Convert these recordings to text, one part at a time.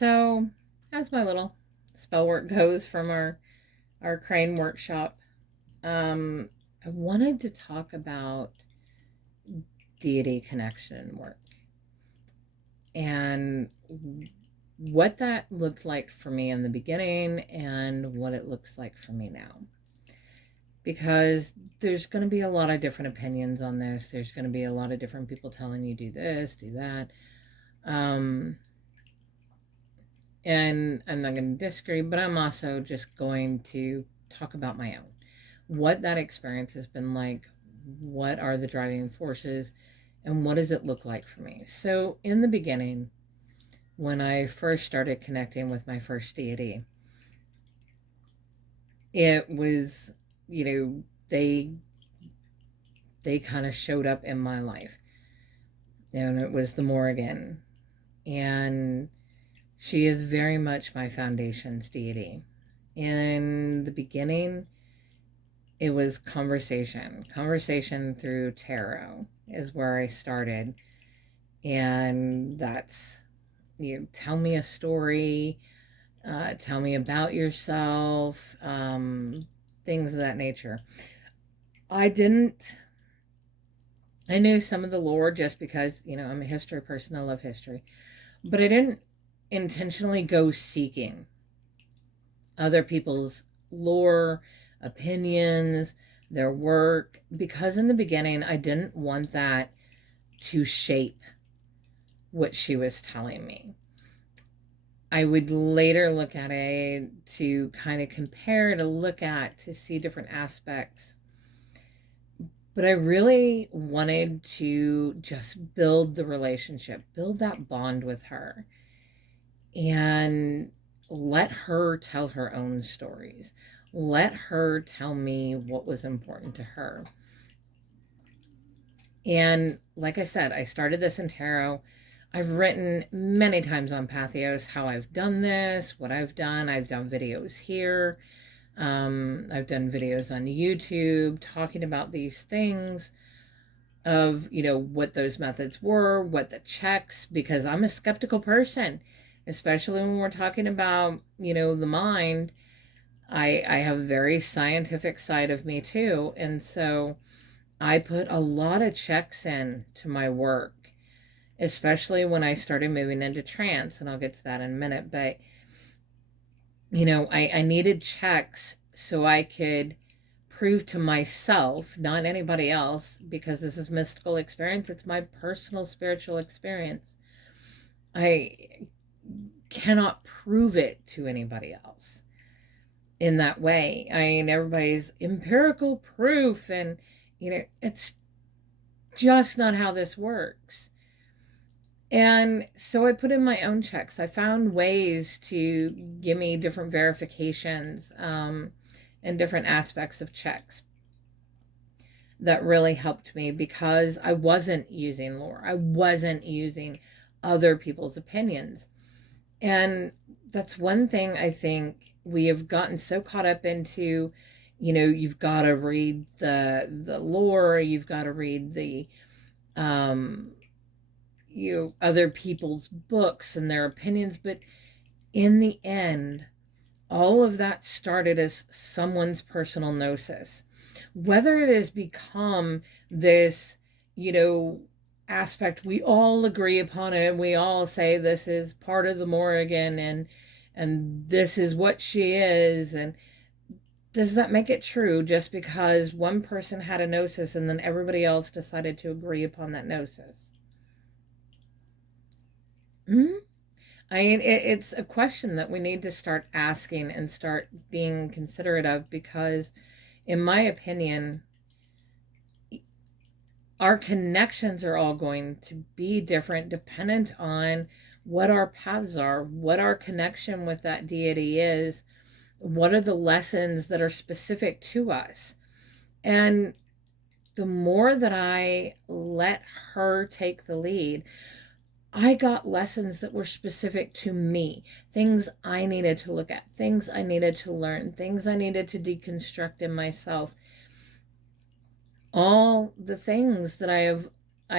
So, as my little spell work goes from our crane workshop, I wanted to talk about deity connection work and what that looked like for me in the beginning and what it looks like for me now. Because there's going to be a lot of different opinions on this. There's going to be a lot of different people telling you do this, do that. Um, and I'm not going to disagree, but I'm also just going to talk about my own. What that experience has been like, what are the driving forces, and what does it look like for me? So, in the beginning, when I first started connecting with my first deity, it was, you know, they kind of showed up in my life, and it was the Morrigan, and she is very much my foundation's deity. In the beginning, it was conversation through tarot is where I started, and that's, you tell me a story, tell me about yourself, things of that nature. I didn't. I knew some of the lore just because, I'm a history person. I love history. But I didn't intentionally go seeking other people's lore, opinions, their work, because in the beginning, I didn't want that to shape what she was telling me. I would later look at it to kind of compare, to look at, to see different aspects. But I really wanted to just build the relationship, build that bond with her, and let her tell her own stories. Let her tell me what was important to her. And like I said, I started this in tarot. I've written many times on Pathos how I've done this, what I've done. I've done videos here. I've done videos on YouTube talking about these things of, what those methods were, what the checks, because I'm a skeptical person, especially when we're talking about, the mind. I have a very scientific side of me too. And so I put a lot of checks in to my work, especially when I started moving into trance, and I'll get to that in a minute. But, I needed checks so I could prove to myself, not anybody else, because this is mystical experience. It's my personal spiritual experience. I cannot prove it to anybody else in that way. I mean, everybody's empirical proof, and, it's just not how this works. And so I put in my own checks. I found ways to give me different verifications, and different aspects of checks that really helped me because I wasn't using lore. I wasn't using other people's opinions. And that's one thing I think we have gotten so caught up into, you've got to read the lore, you've got to read the other people's books and their opinions, but in the end, all of that started as someone's personal gnosis. Whether it has become this, aspect we all agree upon it, and we all say this is part of the Morrigan, and this is what she is, and does that make it true just because one person had a gnosis and then everybody else decided to agree upon that gnosis? Hmm? I mean, it's a question that we need to start asking and start being considerate of because, in my opinion, our connections are all going to be different dependent on what our paths are, what our connection with that deity is, what are the lessons that are specific to us. And the more that I let her take the lead, I got lessons that were specific to me, things I needed to look at, things I needed to learn, things I needed to deconstruct in myself. All the things that I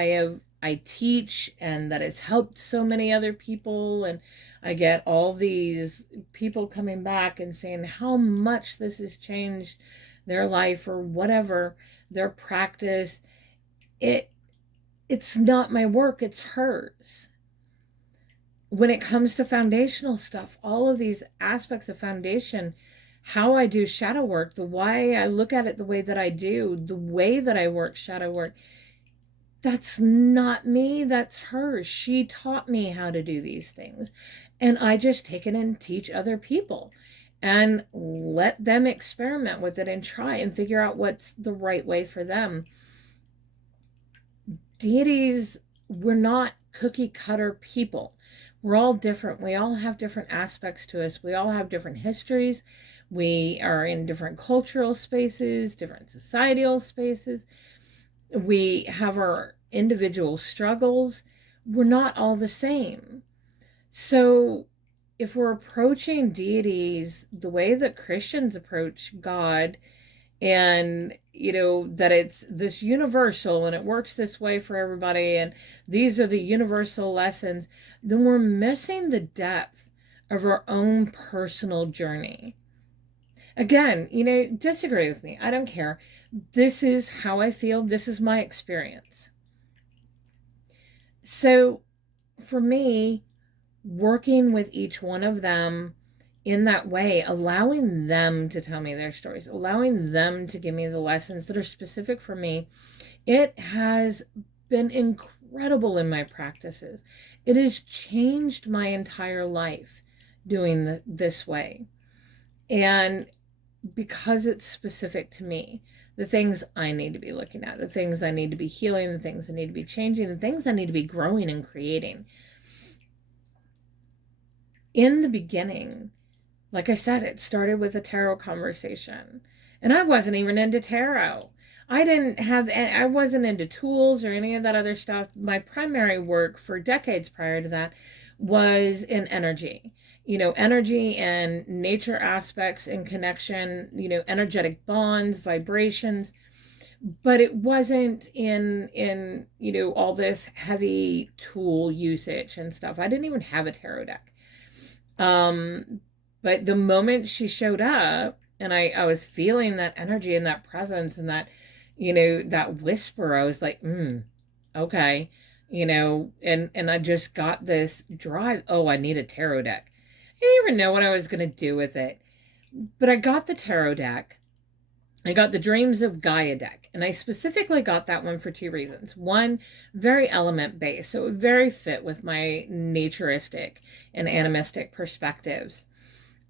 have I teach and that it's helped so many other people. And I get all these people coming back and saying how much this has changed their life or whatever, their practice. It's not my work, it's hers. When it comes to foundational stuff, all of these aspects of foundation, how I do shadow work, the way I look at it, the way that I do, the way that I work shadow work, that's not me, that's her. She taught me how to do these things. And I just take it and teach other people and let them experiment with it and try and figure out what's the right way for them. Deities, we're not cookie cutter people. We're all different. We all have different aspects to us. We all have different histories. We are in different cultural spaces, different societal spaces. We have our individual struggles. We're not all the same. So if we're approaching deities the way that Christians approach God, and that it's this universal and it works this way for everybody, and these are the universal lessons, then we're missing the depth of our own personal journey. Again, disagree with me, I don't care. This is how I feel, this is my experience. So for me, working with each one of them in that way, allowing them to tell me their stories, allowing them to give me the lessons that are specific for me, it has been incredible in my practices. It has changed my entire life doing this way. And because it's specific to me, the things I need to be looking at, the things I need to be healing, the things I need to be changing, the things I need to be growing and creating. In the beginning, like I said, it started with a tarot conversation. And I wasn't even into tarot. I wasn't into tools or any of that other stuff. My primary work for decades prior to that was in energy. Energy and nature aspects and connection, energetic bonds, vibrations. But it wasn't in all this heavy tool usage and stuff. I didn't even have a tarot deck. But the moment she showed up and I was feeling that energy and that presence and that, that whisper, I was like, okay, and I just got this drive. Oh, I need a tarot deck. I didn't even know what I was going to do with it, but I got the tarot deck. I got the Dreams of Gaia deck, and I specifically got that one for two reasons. One, very element based, so it very fit with my naturistic and animistic perspectives.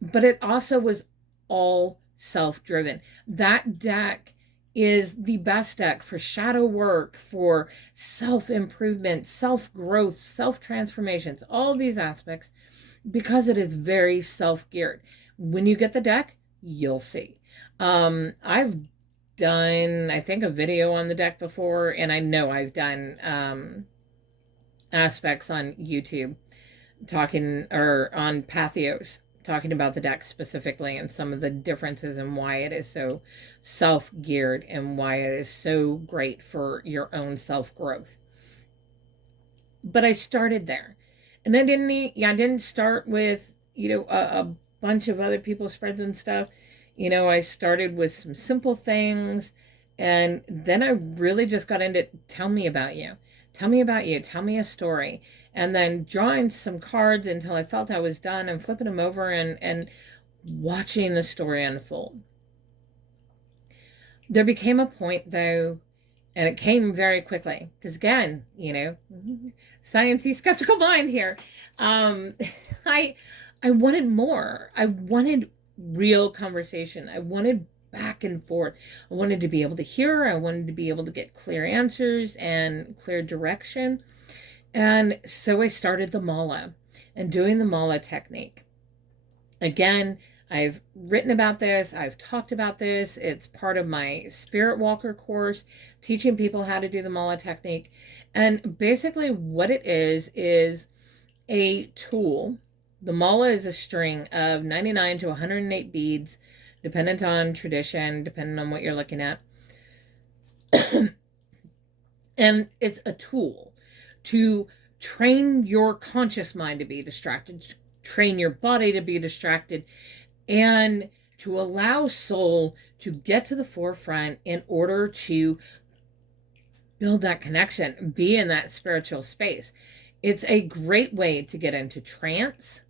But it also was all self-driven. That deck is the best deck for shadow work, for self-improvement, self-growth, self-transformations, all these aspects, because it is very self-geared. When you get the deck, you'll see. I've done, I think, a video on the deck before, and I know I've done aspects on YouTube talking, or on Pathos, talking about the deck specifically and some of the differences and why it is so self-geared and why it is so great for your own self-growth. But I started there. And I didn't start with, a bunch of other people's spreads and stuff. I started with some simple things, and then I really just got into tell me about you. Tell me about you. Tell me a story. And then drawing some cards until I felt I was done and flipping them over and watching the story unfold. There became a point, though, and it came very quickly, because again, sciencey skeptical mind here. I wanted more. I wanted real conversation. I wanted back and forth. I wanted to be able to hear. I wanted to be able to get clear answers and clear direction. And so I started the mala and doing the mala technique. Again, I've written about this. I've talked about this. It's part of my Spirit Walker course, teaching people how to do the mala technique. And basically what it is a tool. The mala is a string of 99 to 108 beads, dependent on tradition, depending on what you're looking at. And it's a tool. to train your conscious mind to be distracted, train your body to be distracted, and to allow soul to get to the forefront in order to build that connection, be in that spiritual space. It's a great way to get into trance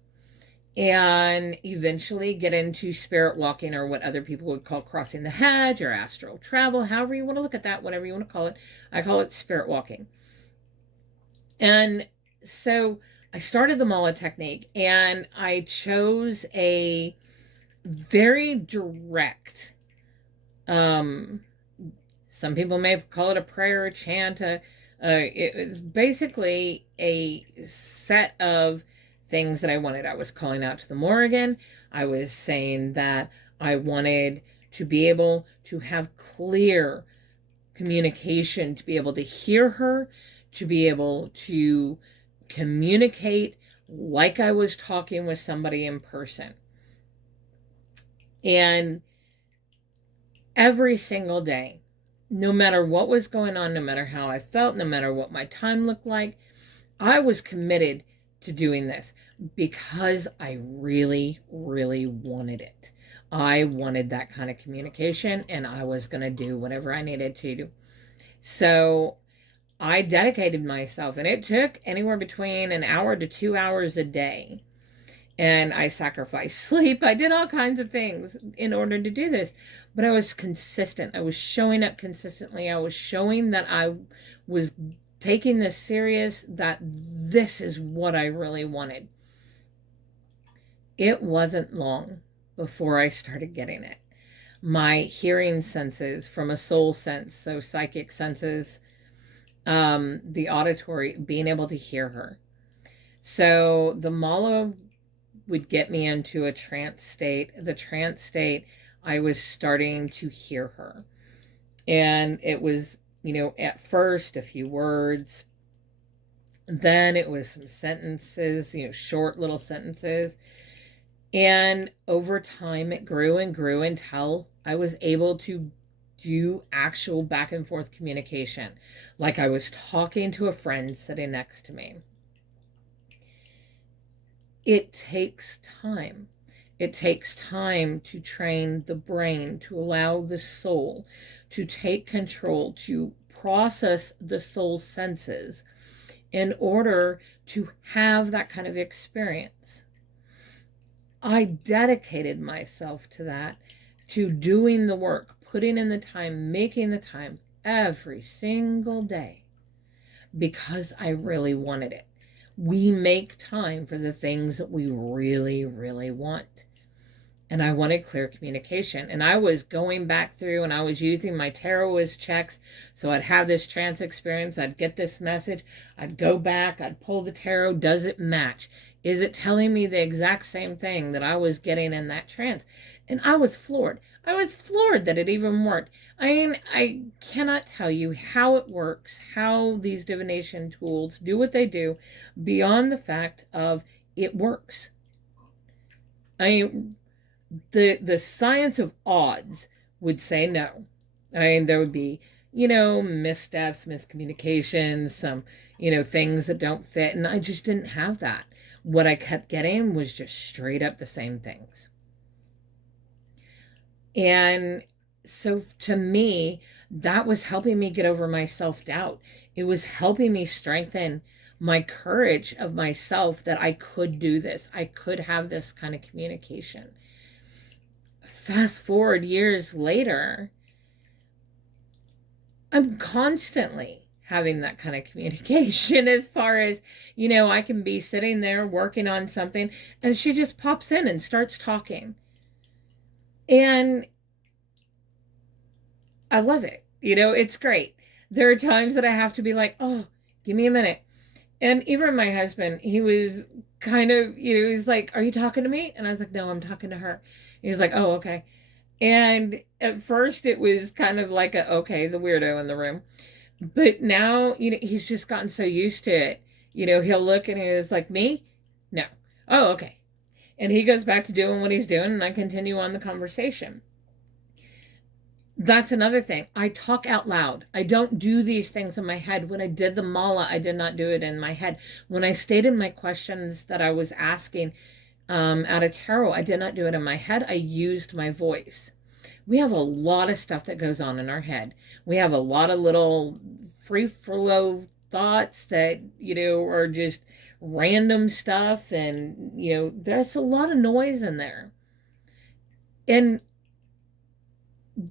and eventually get into spirit walking, or what other people would call crossing the hedge or astral travel, however you want to look at that, whatever you want to call it. I call it spirit walking. And so I started the mala technique, and I chose a very direct, some people may call it a prayer, a chant. It's basically a set of things that I wanted. I was calling out to the Morrigan. I was saying that I wanted to be able to have clear communication, to be able to hear her, to be able to communicate like I was talking with somebody in person. And every single day, no matter what was going on, no matter how I felt, no matter what my time looked like, I was committed to doing this because I really, really wanted it. I wanted that kind of communication, and I was going to do whatever I needed to do. So I dedicated myself, and it took anywhere between an hour to 2 hours a day. And I sacrificed sleep. I did all kinds of things in order to do this. But I was consistent. I was showing up consistently. I was showing that I was taking this serious, that this is what I really wanted. It wasn't long before I started getting it. My hearing senses, from a soul sense, so psychic senses, the auditory, being able to hear her. So the mala would get me into a trance state. The trance state, I was starting to hear her. And it was, at first a few words. Then it was some sentences, short little sentences. And over time it grew and grew until I was able to do actual back and forth communication, like I was talking to a friend sitting next to me. It takes time. It takes time to train the brain, to allow the soul to take control, to process the soul senses in order to have that kind of experience. I dedicated myself to that, to doing the work, putting in the time, making the time every single day, because I really wanted it. We make time for the things that we really, really want. And I wanted clear communication. And I was going back through and I was using my tarot as checks. So I'd have this trance experience. I'd get this message. I'd go back. I'd pull the tarot. Does it match? Is it telling me the exact same thing that I was getting in that trance? And I was floored. I was floored that it even worked. I mean, I cannot tell you how it works, how these divination tools do what they do, beyond the fact of it works. I mean, the science of odds would say no. I mean, there would be, missteps, miscommunications, some, things that don't fit. And I just didn't have that. What I kept getting was just straight up the same things. And so to me, that was helping me get over my self-doubt. It was helping me strengthen my courage of myself that I could do this. I could have this kind of communication. Fast forward years later, I'm constantly having that kind of communication, as far as, I can be sitting there working on something and she just pops in and starts talking. And I love it. It's great. There are times that I have to be like, oh, give me a minute. And even my husband, he was kind of, he's like, are you talking to me? And I was like, no, I'm talking to her. He's like, oh, okay. And at first it was kind of like okay, the weirdo in the room. But now, he's just gotten so used to it. He'll look and he's like, me? No. Oh, okay. And he goes back to doing what he's doing, and I continue on the conversation. That's another thing. I talk out loud. I don't do these things in my head. When I did the mala, I did not do it in my head. When I stated my questions that I was asking out of tarot, I did not do it in my head. I used my voice. We have a lot of stuff that goes on in our head. We have a lot of little free flow thoughts that, are just random stuff. And, there's a lot of noise in there. And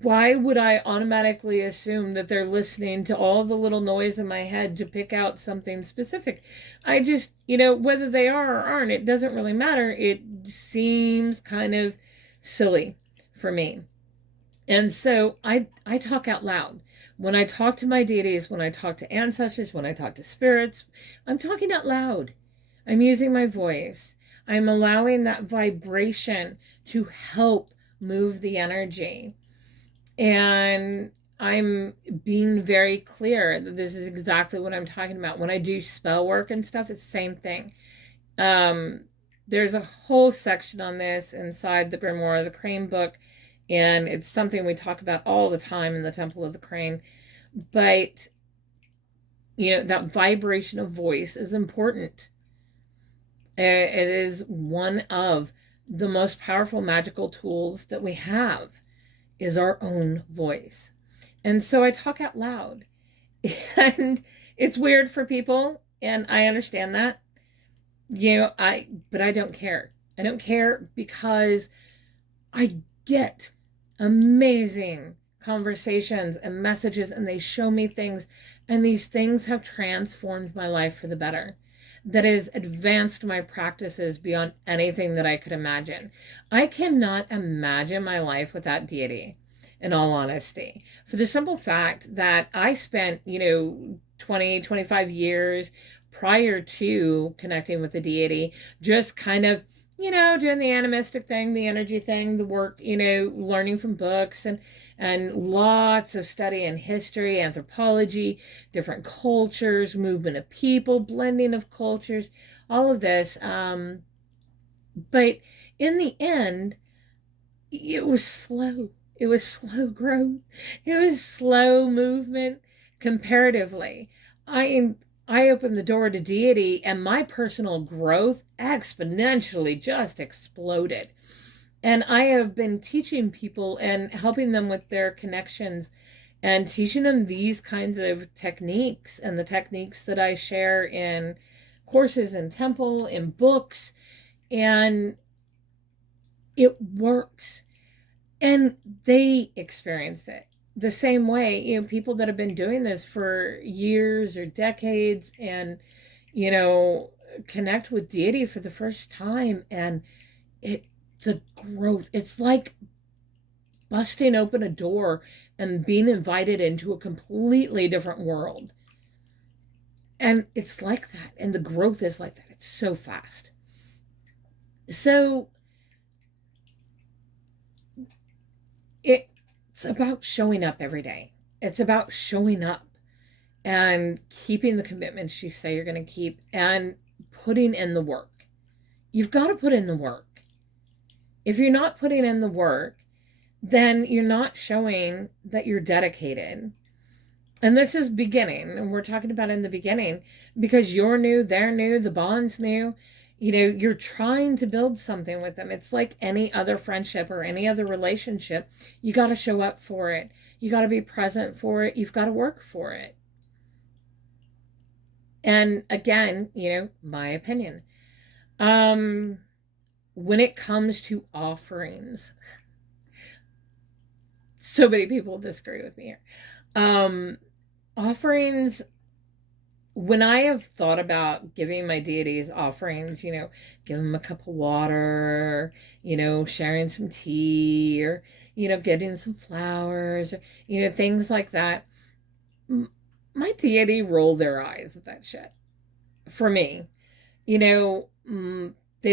why would I automatically assume that they're listening to all the little noise in my head to pick out something specific? I just, whether they are or aren't, it doesn't really matter. It seems kind of silly for me. And so I talk out loud. When I talk to my deities, when I talk to ancestors, when I talk to spirits, I'm talking out loud. I'm using my voice. I'm allowing that vibration to help move the energy. And I'm being very clear that this is exactly what I'm talking about. When I do spell work and stuff, it's the same thing. There's a whole section on this inside the Grimoire of the Crane book, and it's something we talk about all the time in the Temple of the Crane. But, that vibration of voice is important. It is one of the most powerful magical tools that we have, is our own voice. And so I talk out loud. And it's weird for people, and I understand that. But I don't care. I don't care because I get amazing conversations and messages, and they show me things, and these things have transformed my life for the better. That has advanced my practices beyond anything that I could imagine. I cannot imagine my life without deity, in all honesty, for the simple fact that I spent, 20, 25 years prior to connecting with the deity, just kind of, doing the animistic thing, the energy thing, the work, learning from books and lots of study in history, anthropology, different cultures, movement of people, blending of cultures, all of this. But in the end, it was slow. It was slow growth. It was slow movement comparatively. I opened the door to deity, and my personal growth exponentially just exploded. And I have been teaching people and helping them with their connections and teaching them these kinds of techniques, and the techniques that I share in courses in temple, in books, and it works. And they experience it the same way, people that have been doing this for years or decades, and, connect with deity for the first time, and the growth, it's like busting open a door and being invited into a completely different world. And it's like that. And the growth is like that. It's so fast. So it's about showing up every day. It's about showing up and keeping the commitments you say you're going to keep, and putting in the work. You've got to put in the work. If you're not putting in the work, then you're not showing that you're dedicated. And this is beginning, and we're talking about in the beginning, because you're new, they're new, the bond's new. You're trying to build something with them. It's like any other friendship or any other relationship. You got to show up for it. You got to be present for it. You've got to work for it. And again, my opinion. When it comes to offerings, so many people disagree with me here. Offerings, when I have thought about giving my deities offerings, give them a cup of water, sharing some tea, or, getting some flowers, things like that, my deity roll their eyes at that shit. For me, they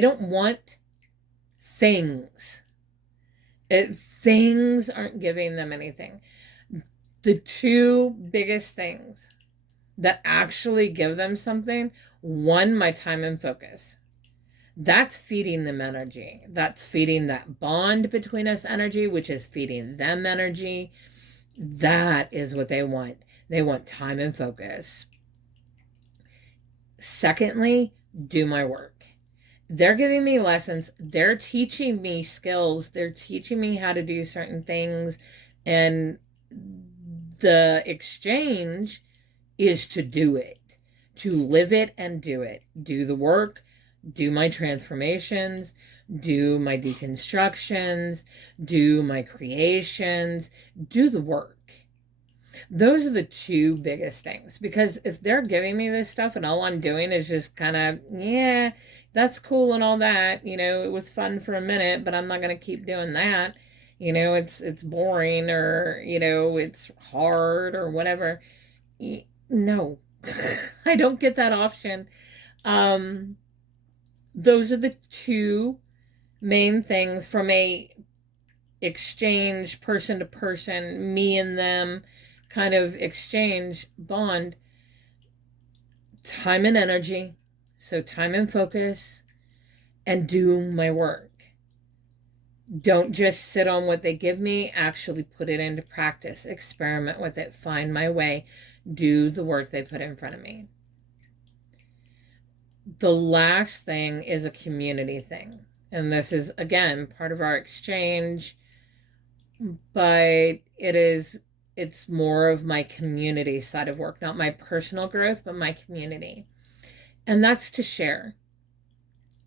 don't want things. Things aren't giving them anything. The two biggest things that actually give them something, one, my time and focus. That's feeding them energy. That's feeding that bond between us energy, which is feeding them energy. That is what they want. They want time and focus. Secondly, do my work. They're giving me lessons. They're teaching me skills. They're teaching me how to do certain things. And the exchange is to do it, to live it and do it. Do the work, do my transformations, do my deconstructions, do my creations, do the work. Those are the two biggest things, because if they're giving me this stuff and all I'm doing is just kind of, yeah, that's cool and all that, it was fun for a minute, but I'm not going to keep doing that. It's boring, or, it's hard or whatever. No, I don't get that option. Those are the two main things from a exchange, person to person, me and them kind of exchange bond. Time and energy, so time and focus, and do my work. Don't just sit on what they give me, actually put it into practice, experiment with it, find my way, do the work they put in front of me. The last thing is a community thing. And this is, again, part of our exchange, but it's more of my community side of work, not my personal growth, but my community. And that's to share.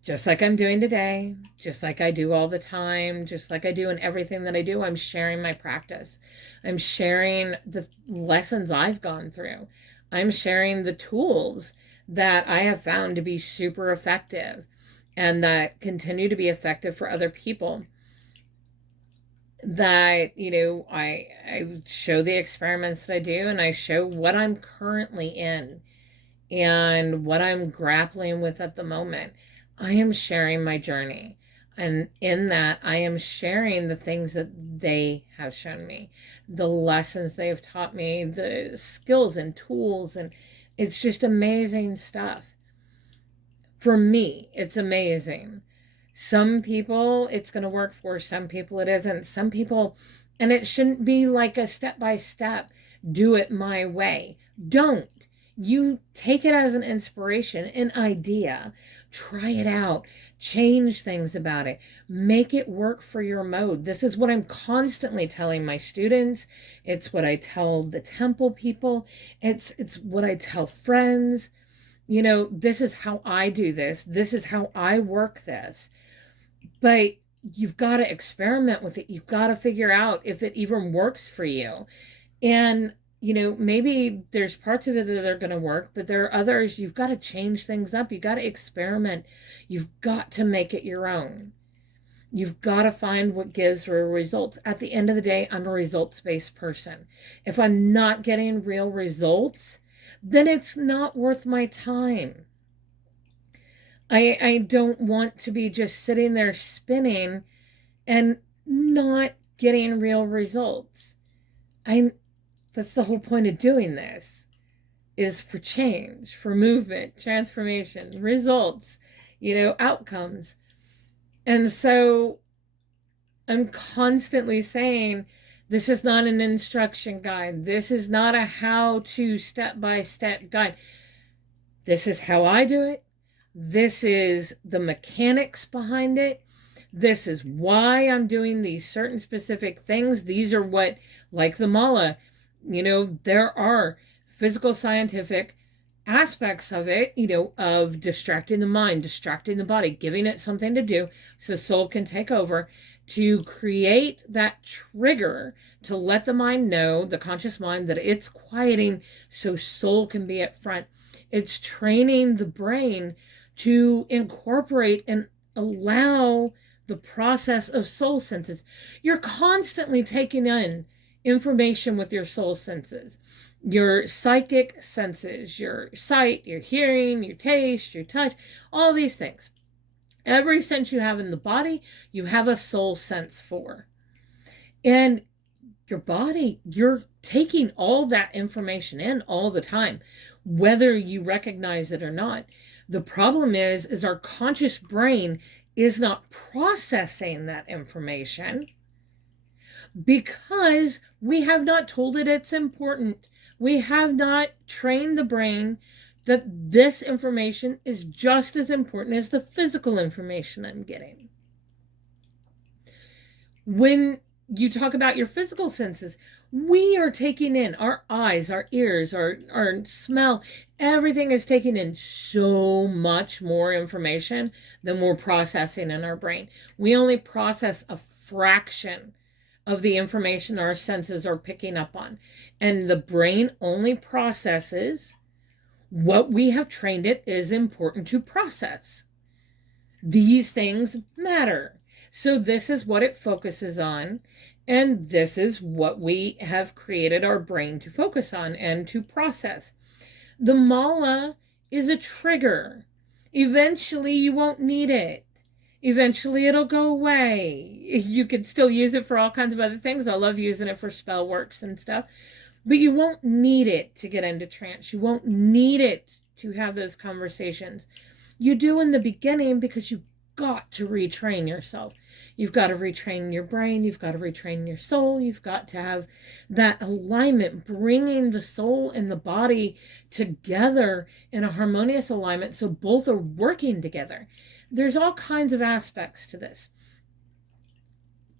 Just like I'm doing today, just like I do all the time, just like I do in everything that I do, I'm sharing my practice. I'm sharing the lessons I've gone through. I'm sharing the tools that I have found to be super effective and that continue to be effective for other people. That, I show the experiments that I do, and I show what I'm currently in and what I'm grappling with at the moment. I am sharing my journey. And in that, I am sharing the things that they have shown me, the lessons they have taught me, the skills and tools, and it's just amazing stuff. For me, it's amazing. Some people it's going to work for, some people it isn't. Some people, and it shouldn't be like a step-by-step, do it my way. Don't. You take it as an inspiration, an idea, try it out, change things about it, make it work for your mode. This is what I'm constantly telling my students. It's what I tell the temple people. It's what I tell friends. This is how I do this. This is how I work this. But you've got to experiment with it. You've got to figure out if it even works for you. And maybe there's parts of it that are going to work, but there are others you've got to change things up. You've got to experiment. You've got to make it your own. You've got to find what gives real results. At the end of the day, I'm a results-based person. If I'm not getting real results, then it's not worth my time. I don't want to be just sitting there spinning and not getting real results. That's the whole point of doing this, is for change, for movement, transformation, results, outcomes. And so I'm constantly saying, this is not an instruction guide. This is not a how-to step-by-step guide. This is how I do it. This is the mechanics behind it. This is why I'm doing these certain specific things. These are what, like the mala, there are physical scientific aspects of it, of distracting the mind, distracting the body, giving it something to do so the soul can take over, to create that trigger to let the mind know, the conscious mind, that it's quieting so soul can be at front. It's training the brain to incorporate and allow the process of soul senses. You're constantly taking in information with your soul senses, your psychic senses, your sight, your hearing, your taste, your touch, all these things. Every sense you have in the body, you have a soul sense for. And your body, you're taking all that information in all the time, whether you recognize it or not. The problem is our conscious brain is not processing that information, because we have not told it it's important. We have not trained the brain that this information is just as important as the physical information I'm getting. When you talk about your physical senses, we are taking in our eyes, our ears, our smell. Everything is taking in so much more information than we're processing in our brain. We only process a fraction of the information our senses are picking up on. And the brain only processes what we have trained it is important to process. These things matter. So this is what it focuses on, and this is what we have created our brain to focus on and to process. The mala is a trigger. Eventually you won't need it. Eventually it'll go away. You could still use it for all kinds of other things. I love using it for spell works and stuff. But you won't need it to get into trance. You won't need it to have those conversations. You do in the beginning because you've got to retrain yourself. You've got to retrain your brain. You've got to retrain your soul. You've got to have that alignment, bringing the soul and the body together in a harmonious alignment so both are working together. There's all kinds of aspects to this.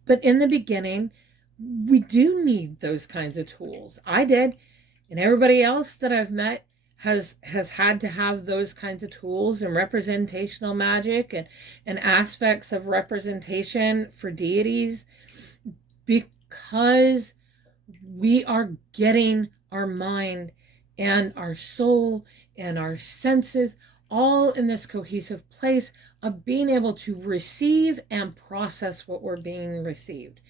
But in the beginning, we do need those kinds of tools. I did, and everybody else that I've met has had to have those kinds of tools and representational magic and aspects of representation for deities, because we are getting our mind and our soul and our senses all in this cohesive place of being able to receive and process what we're being received,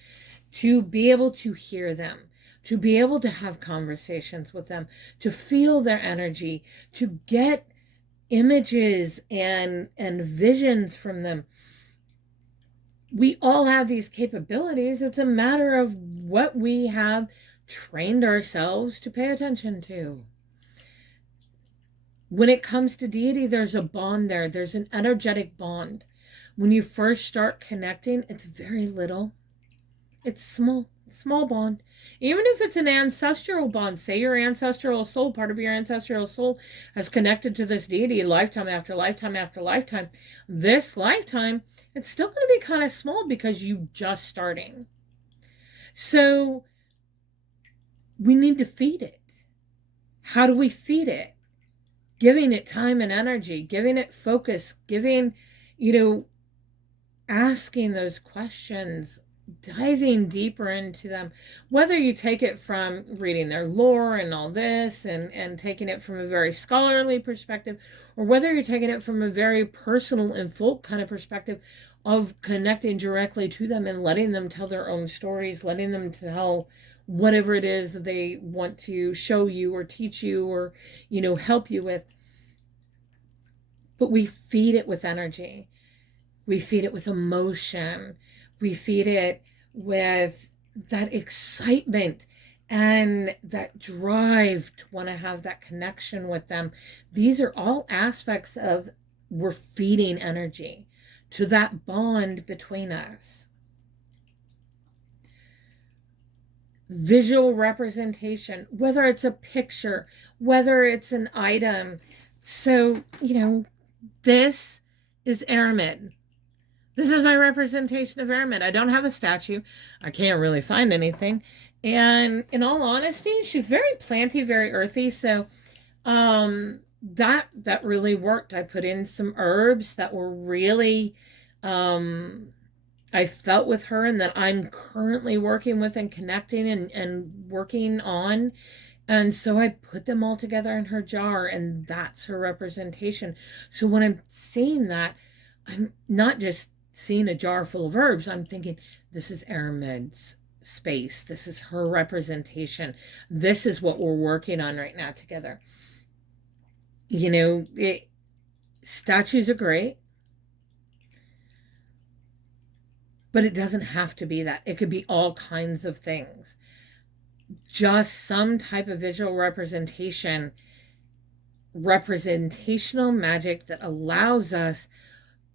to be able to hear them, to be able to have conversations with them, to feel their energy, to get images and visions from them. We all have these capabilities. It's a matter of what we have trained ourselves to pay attention to. When it comes to deity, there's a bond there. There's an energetic bond. When you first start connecting, it's very little. It's small bond. Even if it's an ancestral bond, say your ancestral soul, part of your ancestral soul has connected to this deity lifetime after lifetime after lifetime. This lifetime, it's still going to be kind of small because you're just starting. So we need to feed it. How do we feed it? Giving it time and energy, giving it focus, giving, asking those questions, diving deeper into them, whether you take it from reading their lore and all this and taking it from a very scholarly perspective, or whether you're taking it from a very personal and folk kind of perspective of connecting directly to them and letting them tell their own stories, letting them tell whatever it is that they want to show you or teach you or, help you with. But we feed it with energy. We feed it with emotion. We feed it with that excitement and that drive to want to have that connection with them. These are all aspects of we're feeding energy to that bond between us. Visual representation, whether it's a picture, whether it's an item. So, this is Aramid. This is my representation of Aramid. I don't have a statue. I can't really find anything. And in all honesty, she's very planty, very earthy. So that really worked. I put in some herbs that were really, I felt with her and that I'm currently working with and connecting and working on. And so I put them all together in her jar, and that's her representation. So when I'm seeing that, I'm not just seeing a jar full of herbs. I'm thinking, this is Aramid's space. This is her representation. This is what we're working on right now together. Statues are great, but it doesn't have to be that. It could be all kinds of things. Just some type of visual representational magic that allows us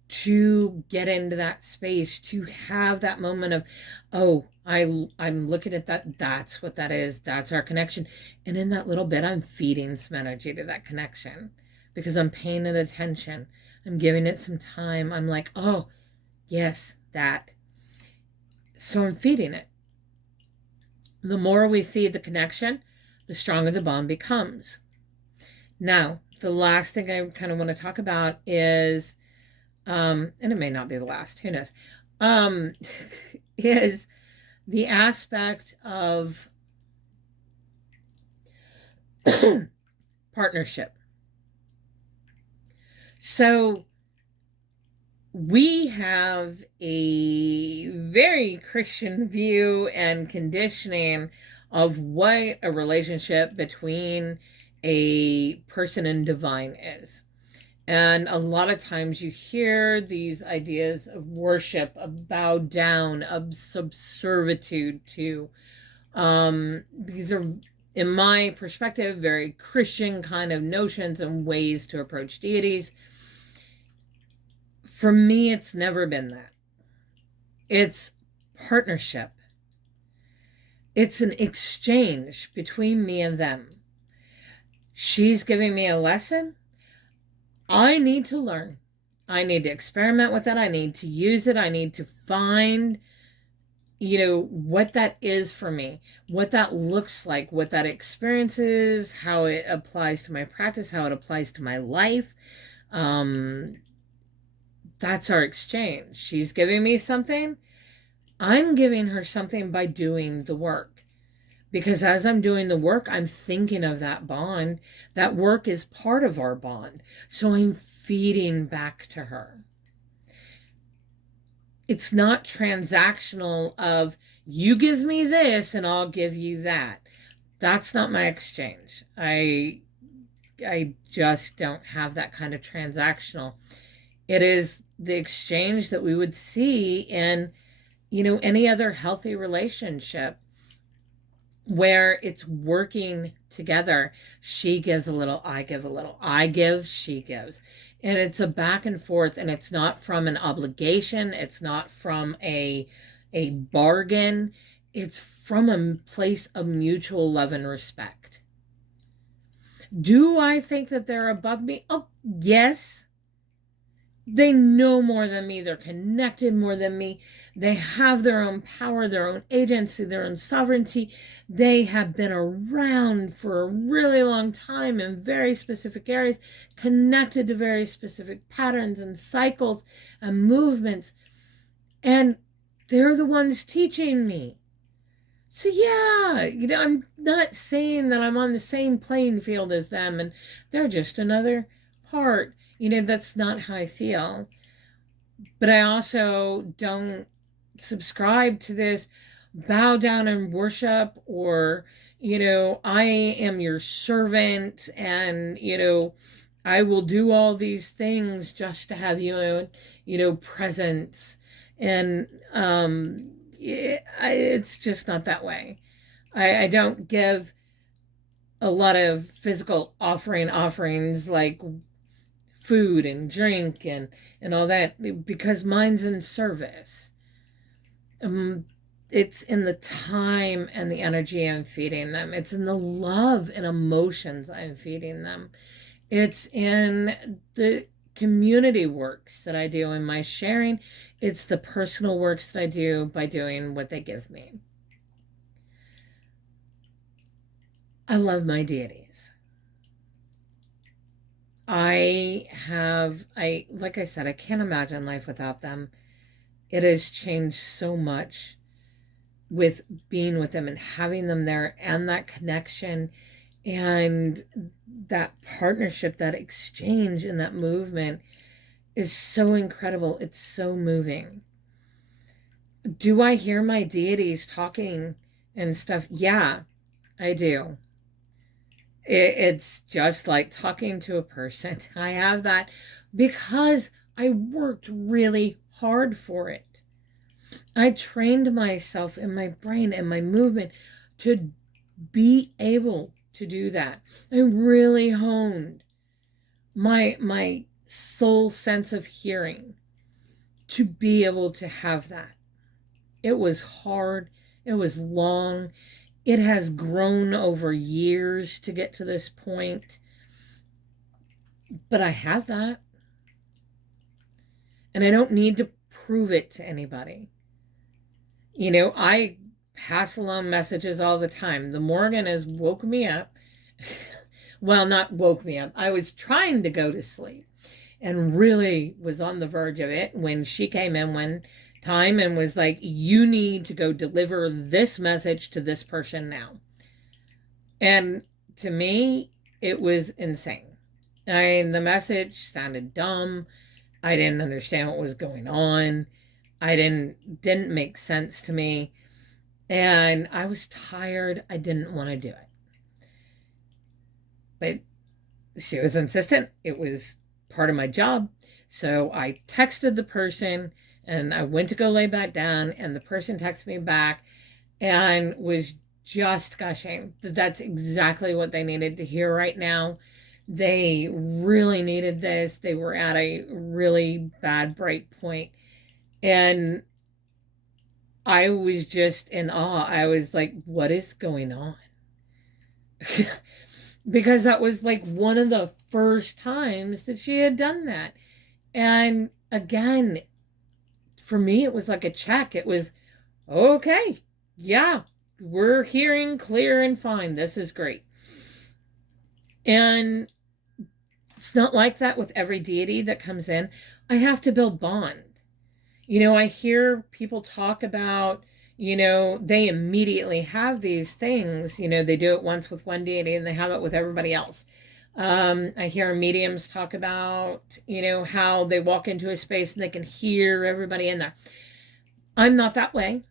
to get into that space, to have that moment of, oh, I'm looking at that. That's what that is. That's our connection. And in that little bit, I'm feeding some energy to that connection because I'm paying it attention. I'm giving it some time. I'm like, oh, yes, that. So I'm feeding it. The more we feed the connection, the stronger the bond becomes. Now, the last thing I kind of want to talk about is, and it may not be the last, who knows, is the aspect of partnership. So we have a very Christian view and conditioning of what a relationship between a person and divine is. And a lot of times you hear these ideas of worship, of bow down, of subservitude to. These are, in my perspective, very Christian kind of notions and ways to approach deities. For me, it's never been that. It's partnership. It's an exchange between me and them. She's giving me a lesson. I need to learn. I need to experiment with it. I need to use it. I need to find, what that is for me, what that looks like, what that experience is, how it applies to my practice, how it applies to my life. That's our exchange. She's giving me something. I'm giving her something by doing the work. Because as I'm doing the work, I'm thinking of that bond. That work is part of our bond. So I'm feeding back to her. It's not transactional of, you give me this and I'll give you that. That's not my exchange. I just don't have that kind of transactional. It is the exchange that we would see in, any other healthy relationship where it's working together. She gives a little, I give a little. I give, she gives. And it's a back and forth, and it's not from an obligation. It's not from a bargain. It's from a place of mutual love and respect. Do I think that they're above me? Oh, yes. They know more than me. They're connected more than me. They have their own power, their own agency, their own sovereignty. They have been around for a really long time in very specific areas, connected to very specific patterns and cycles and movements. And they're the ones teaching me. So yeah, I'm not saying that I'm on the same playing field as them and they're just another part. That's not how I feel. But I also don't subscribe to this bow down and worship or, I am your servant and, I will do all these things just to have you, presence. And it's just not that way. I don't give a lot of physical offerings like food and drink and all that, because mine's in service. It's in the time and the energy I'm feeding them. It's in the love and emotions I'm feeding them. It's in the community works that I do in my sharing. It's the personal works that I do by doing what they give me. I love my deities. Like I said, I can't imagine life without them. It has changed so much with being with them and having them there and that connection and that partnership, that exchange and that movement is so incredible. It's so moving. Do I hear my deities talking and stuff? Yeah, I do. It's just like talking to a person. I have that because I worked really hard for it. I trained myself in my brain and my movement to be able to do that. I really honed my soul sense of hearing. to be able to have that. It was hard. It was long. It has grown over years to get to this point. But I have that. And I don't need to prove it to anybody. You know, I pass along messages all the time. The Morgan has woke me up. Well, not woke me up. I was trying to go to sleep and really was on the verge of it when she came in one time and was like, you need to go deliver this message to this person now. And to me, it was insane. I mean, the message sounded dumb. I didn't understand what was going on. I didn't make sense to me. And I was tired. I didn't want to do it. But she was insistent. It was part of my job. So I texted the person and I went to go lay back down, and the person texted me back and was just gushing that that's exactly what they needed to hear right now. They really needed this. They were at a really bad break point. And I was just in awe. I was like, what is going on? Because that was like one of the first times that she had done that. And again, for me, it was like a check. It was, okay, yeah, we're hearing clear and fine. This is great. And it's not like that with every deity that comes in. I have to build bond. You know, I hear people talk about, you know, they immediately have these things. You know, they do it once with one deity and they have it with everybody else. I hear mediums talk about, you know, how they walk into a space and they can hear everybody in there. I'm not that way.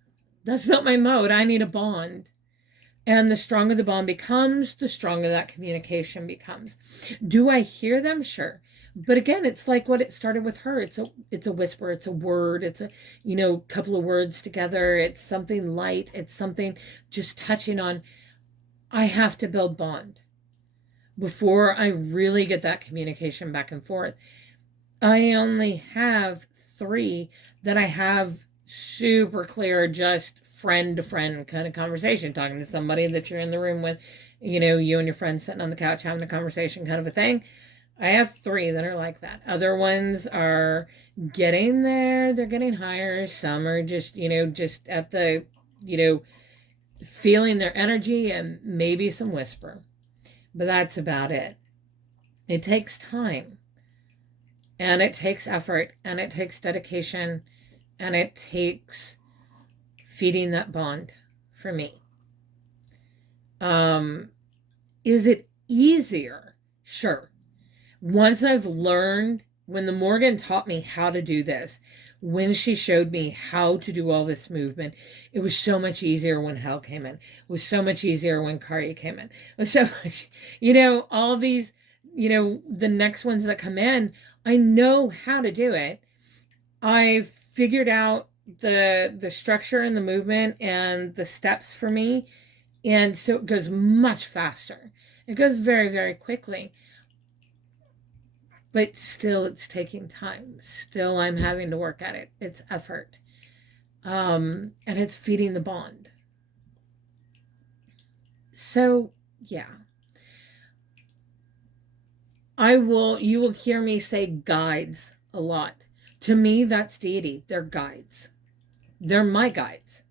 That's not my mode. I need a bond. And the stronger the bond becomes, the stronger that communication becomes. Do I hear them? Sure. But again, it's like what it started with her. It's a whisper, it's a word, it's a, you know, couple of words together. It's something light. It's something just touching on. I have to build bond before I really get that communication back and forth. I only have 3 that I have super clear, just friend to friend kind of conversation, talking to somebody that you're in the room with, you know, you and your friend sitting on the couch having a conversation kind of a thing. I have 3 that are like that. Other ones are getting there. They're getting higher. Some are just, you know, just at the, you know, feeling their energy and maybe some whisper. But that's about it. It takes time. And it takes effort. And it takes dedication. And it takes feeding that bond for me. Is it easier? Sure. Once I've learned, when the Morgan taught me how to do this, when she showed me how to do all this movement, it was so much easier when Hell came in. It was so much easier when Kari came in. It was so much, you know, all these, you know, the next ones that come in, I know how to do it. I've figured out the structure and the movement and the steps for me. And so it goes much faster. It goes very, very quickly. But still, it's taking time. Still, I'm having to work at it. It's effort. And it's feeding the bond. So, yeah. You will hear me say guides a lot. To me, that's deity. They're guides. They're my guides.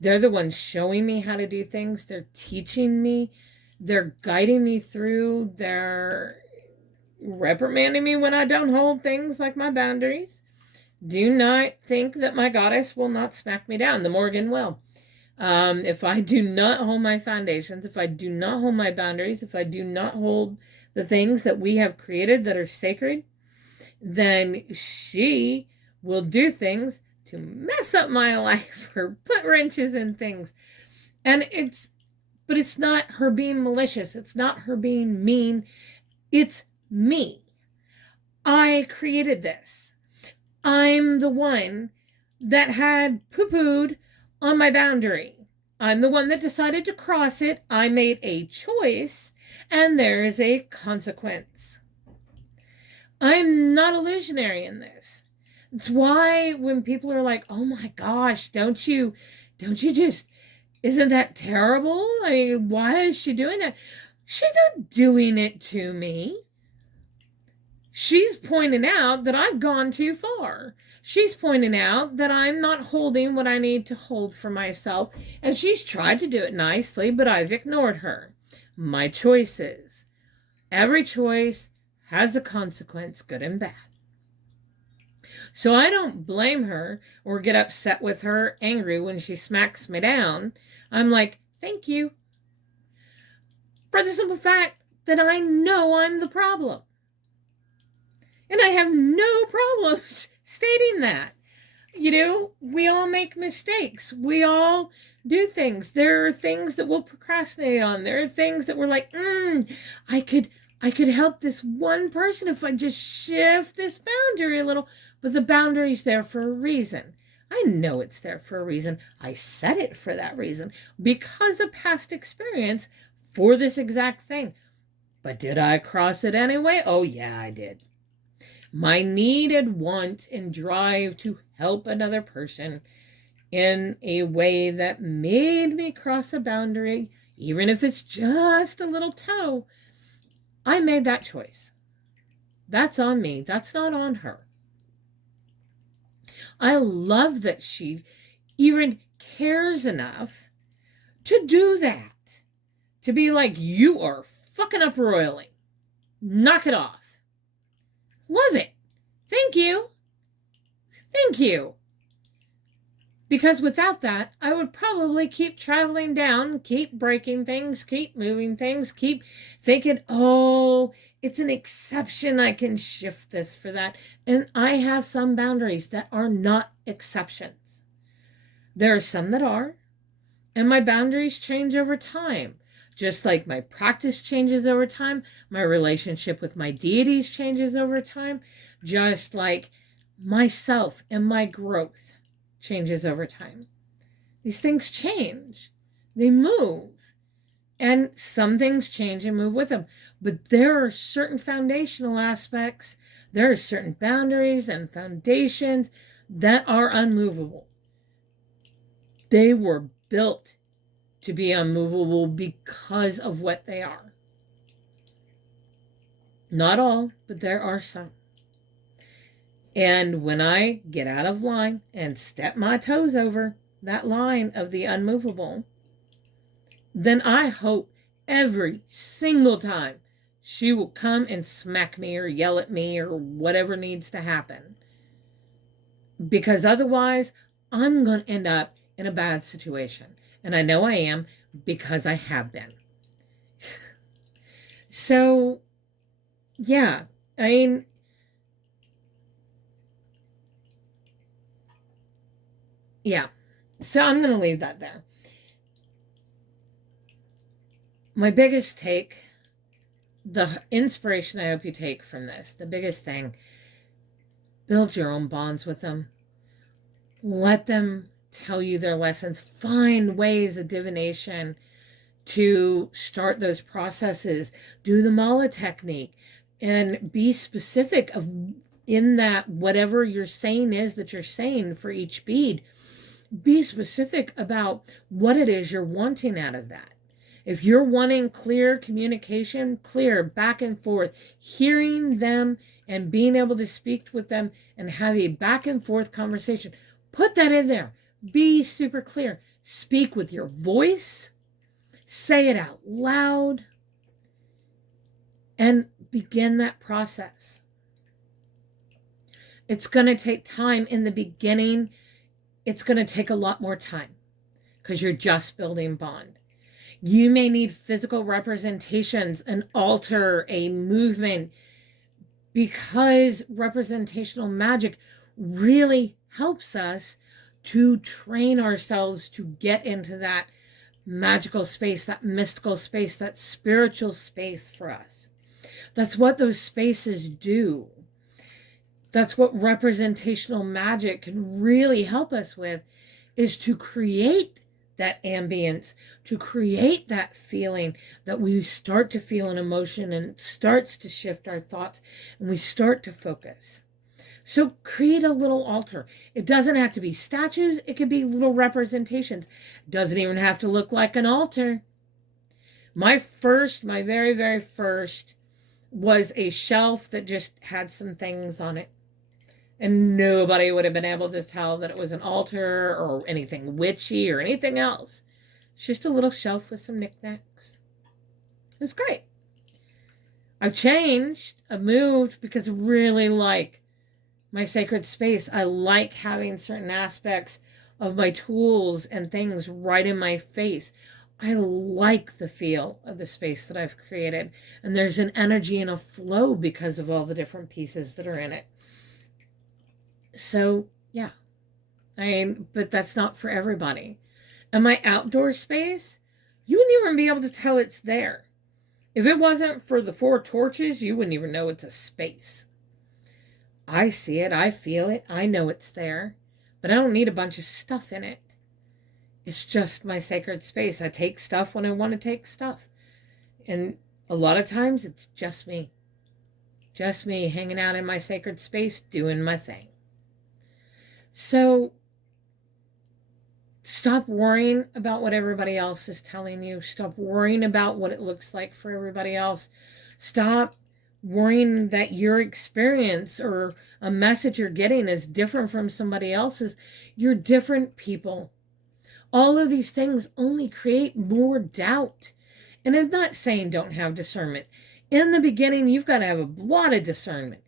They're the ones showing me how to do things. They're teaching me. They're guiding me through. They're reprimanding me when I don't hold things like my boundaries. Do not think that my goddess will not smack me down. The Morgan will. If I do not hold my foundations, if I do not hold my boundaries, if I do not hold the things that we have created that are sacred, then she will do things to mess up my life or put wrenches in things. But it's not her being malicious. It's not her being mean. It's me. I created this. I'm the one that had poo-pooed on my boundary. I'm the one that decided to cross it. I made a choice, and there is a consequence. I'm not illusionary in this. It's why when people are like, oh my gosh, don't you just, isn't that terrible? I mean, why is she doing that? She's not doing it to me. She's pointing out that I've gone too far. She's pointing out that I'm not holding what I need to hold for myself. And she's tried to do it nicely, but I've ignored her. My choices. Every choice has a consequence, good and bad. So I don't blame her or get upset with her, angry when she smacks me down. I'm like, thank you. For the simple fact that I know I'm the problem. And I have no problems stating that. You know, we all make mistakes. We all do things. There are things that we'll procrastinate on. There are things that we're like, I could help this one person if I just shift this boundary a little. But the boundary's there for a reason. I know it's there for a reason. I set it for that reason because of past experience for this exact thing. But did I cross it anyway? Oh, yeah, I did. My needed want and drive to help another person in a way that made me cross a boundary, even if it's just a little toe, I made that choice. That's on me. That's not on her. I love that she even cares enough to do that. To be like, you are fucking up royally. Knock it off. Love it. Thank you. Thank you. Because without that, I would probably keep traveling down, keep breaking things, keep moving things, keep thinking, oh, it's an exception. I can shift this for that. And I have some boundaries that are not exceptions. There are some that are. And my boundaries change over time. Just like my practice changes over time, my relationship with my deities changes over time, just like myself and my growth changes over time. These things change. They move. And some things change and move with them. But there are certain foundational aspects, there are certain boundaries and foundations that are unmovable. They were built to be unmovable because of what they are. Not all, but there are some. And when I get out of line and step my toes over that line of the unmovable, then I hope every single time she will come and smack me or yell at me or whatever needs to happen. Because otherwise, I'm going to end up in a bad situation. And I know I am because I have been. So, yeah, I mean, yeah. So I'm going to leave that there. My biggest take, the inspiration I hope you take from this, the biggest thing, build your own bonds with them. Let them tell you their lessons. Find ways of divination to start those processes. Do the mala technique and be specific of in that whatever your saying is that you're saying for each bead. Be specific about what it is you're wanting out of that. If you're wanting clear communication, clear back and forth, hearing them and being able to speak with them and have a back and forth conversation, put that in there. Be super clear. Speak with your voice. Say it out loud. And begin that process. It's going to take time in the beginning. It's going to take a lot more time because you're just building bond. You may need physical representations, an altar, a movement, because representational magic really helps us to train ourselves to get into that magical space, that mystical space, that spiritual space for us. That's what those spaces do. That's what representational magic can really help us with, is to create that ambience, to create that feeling that we start to feel an emotion and it starts to shift our thoughts and we start to focus. So create a little altar. It doesn't have to be statues. It could be little representations. Doesn't even have to look like an altar. My very, very first was a shelf that just had some things on it. And nobody would have been able to tell that it was an altar or anything witchy or anything else. It's just a little shelf with some knickknacks. It was great. I've changed. I've moved because I really like my sacred space. I like having certain aspects of my tools and things right in my face. I like the feel of the space that I've created. And there's an energy and a flow because of all the different pieces that are in it. So, yeah. But that's not for everybody. And my outdoor space, you wouldn't even be able to tell it's there. If it wasn't for the 4 torches, you wouldn't even know it's a space. I see it, I feel it, I know it's there, but I don't need a bunch of stuff in it. It's just my sacred space. I take stuff when I want to take stuff. And a lot of times it's just me. Just me hanging out in my sacred space, doing my thing. So stop worrying about what everybody else is telling you. Stop worrying about what it looks like for everybody else. Stop worrying that your experience or a message you're getting is different from somebody else's. You're different people. All of these things only create more doubt. And I'm not saying don't have discernment. In the beginning, you've got to have a lot of discernment.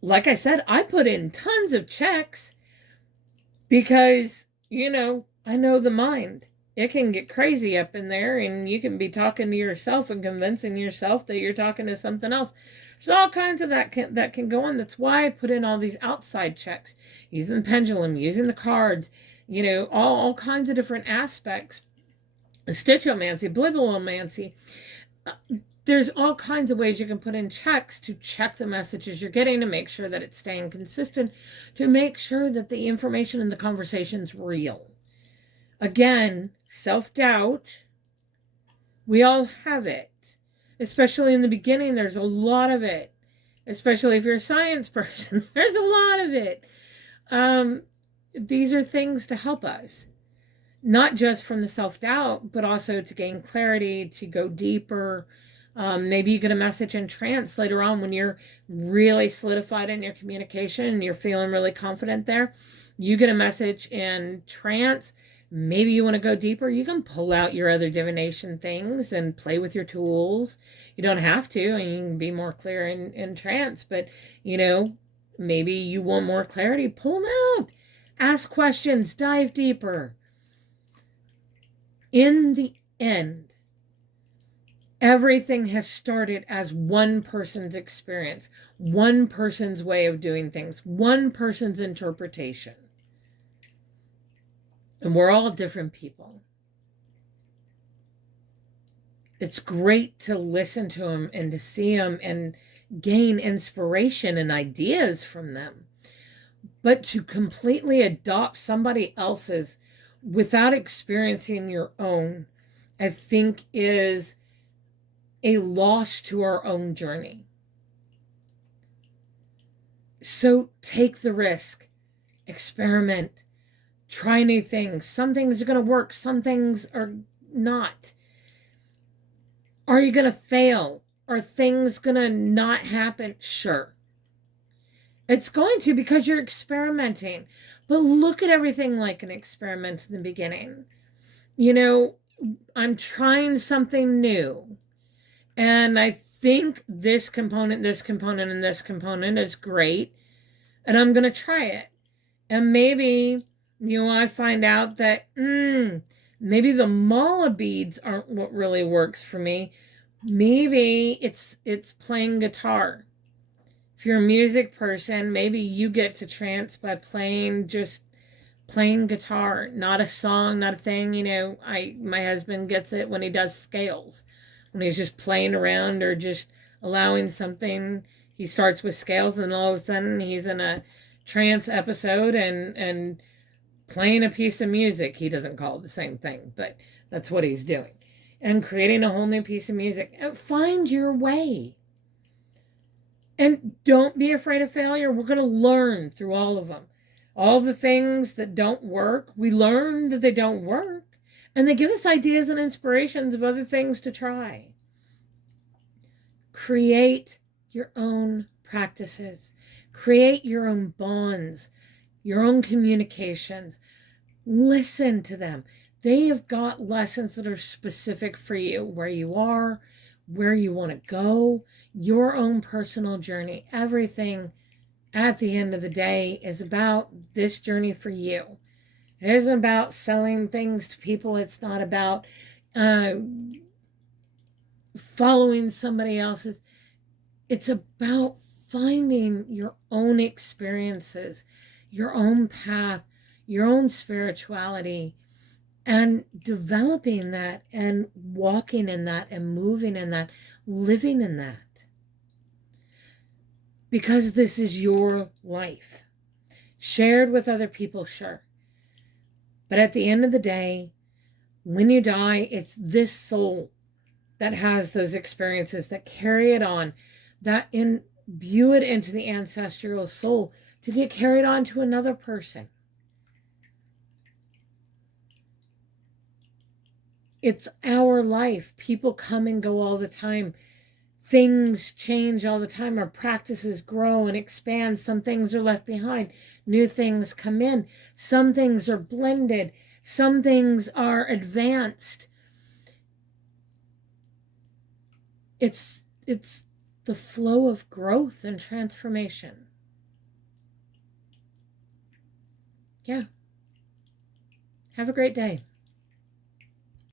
Like I said, I put in tons of checks because, I know the mind. It can get crazy up in there, and you can be talking to yourself and convincing yourself that you're talking to something else. There's all kinds of that can go on. That's why I put in all these outside checks, using the pendulum, using the cards, all kinds of different aspects. Stitchomancy, bibliomancy. There's all kinds of ways you can put in checks to check the messages you're getting, to make sure that it's staying consistent, to make sure that the information in the conversation's real. Again, self-doubt, we all have it. Especially in the beginning, there's a lot of it. Especially if you're a science person, there's a lot of it. These are things to help us. Not just from the self-doubt, but also to gain clarity, to go deeper. Maybe you get a message in trance later on when you're really solidified in your communication and you're feeling really confident there. You get a message in trance. Maybe you want to go deeper. You can pull out your other divination things and play with your tools. You don't have to, and you can be more clear in trance. But, maybe you want more clarity. Pull them out. Ask questions. Dive deeper. In the end, everything has started as one person's experience, one person's way of doing things, one person's interpretation. And we're all different people. It's great to listen to them and to see them and gain inspiration and ideas from them. But to completely adopt somebody else's without experiencing your own, I think is a loss to our own journey. So take the risk, experiment, try new things. Some things are going to work, some things are not. Are you going to fail? Are things going to not happen? Sure. It's going to, because you're experimenting. But look at everything like an experiment in the beginning. I'm trying something new. And I think this component, and this component is great. And I'm going to try it. And maybe, I find out that, maybe the mala beads aren't what really works for me. Maybe it's playing guitar. If you're a music person, maybe you get to trance by playing guitar, not a song, not a thing. My husband gets it when he does scales, when he's just playing around or just allowing something. He starts with scales and all of a sudden he's in a trance episode and playing a piece of music. He doesn't call it the same thing, but that's what he's doing. And creating a whole new piece of music. Find your way. And don't be afraid of failure. We're going to learn through all of them. All the things that don't work, we learn that they don't work. And they give us ideas and inspirations of other things to try. Create your own practices. Create your own bonds, your own communications. Listen to them. They have got lessons that are specific for you, where you are, where you want to go, your own personal journey. Everything at the end of the day is about this journey for you. It isn't about selling things to people. It's not about following somebody else's. It's about finding your own experiences, your own path, your own spirituality, and developing that and walking in that and moving in that, living in that. Because this is your life. Shared with other people, sure. But at the end of the day, when you die, it's this soul that has those experiences, that carry it on, that imbue it into the ancestral soul to get carried on to another person. It's our life. People come and go all the time. Things change all the time. Our practices grow and expand. Some things are left behind. New things come in. Some things are blended. Some things are advanced. It's the flow of growth and transformation. Yeah. Have a great day.